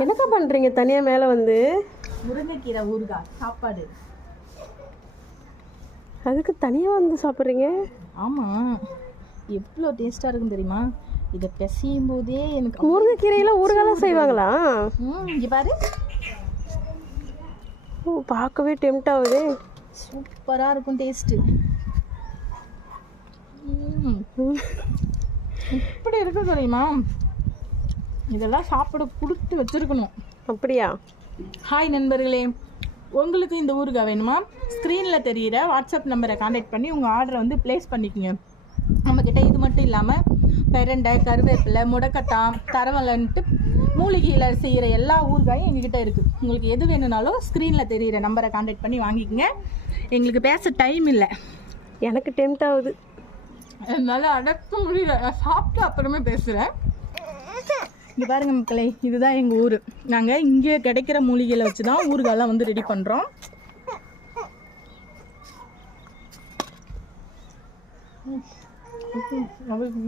என்னக்கா பண்ணுறீங்க தனியாக மேலே வந்து? முருங்கைக்கீரை ஊறுகாய் சாப்பாடு. அதுக்கு தனியாக வந்து சாப்பிட்றீங்க? ஆமாம், எவ்வளோ டேஸ்ட்டாக இருக்கும் தெரியுமா? இதை பிசையும் போதே எனக்கு முருங்கைக்கீரையில் ஊறுகாலாம் செய்வாங்களா? இங்கே பாரு. ஓ, பார்க்கவே டெம்ட் ஆகுது. சூப்பராக இருக்கும் டேஸ்ட்டு. இப்படி இருக்கு தெரியுமா? இதெல்லாம் சாப்பிட கொடுத்து வச்சுருக்கணும். அப்படியா? ஹாய் நண்பர்களே, உங்களுக்கு இந்த ஊறுகாய் வேணுமா? ஸ்க்ரீனில் தெரிகிற வாட்ஸ்அப் நம்பரை கான்டாக்ட் பண்ணி உங்கள் ஆர்டரை வந்து ப்ளேஸ் பண்ணிக்கோங்க. நம்மக்கிட்ட இது மட்டும் இல்லாமல் பெரண்டை, கருவேப்பிலை, முடக்கட்டான், தரவலன்ட்டு மூலிகையில் செய்கிற எல்லா ஊறுகாயும் எங்ககிட்ட இருக்குது. உங்களுக்கு எது வேணும்னாலும் ஸ்க்ரீனில் தெரிகிற நம்பரை கான்டாக்ட் பண்ணி வாங்கிக்கோங்க. எங்களுக்கு பேச டைம் இல்லை, எனக்கு டெம்ட் ஆகுது. என்னால் அடக்க முடியல. நான் சாப்பிட்டு அப்புறமே பேசுகிறேன். இங்கே பாருங்கள் மக்களே, இதுதான் எங்கள் ஊர். நாங்கள் இங்கே கிடைக்கிற மூலிகையில் வச்சு தான் ஊறுகாயெல்லாம் வந்து ரெடி பண்ணுறோம். அவளுக்கு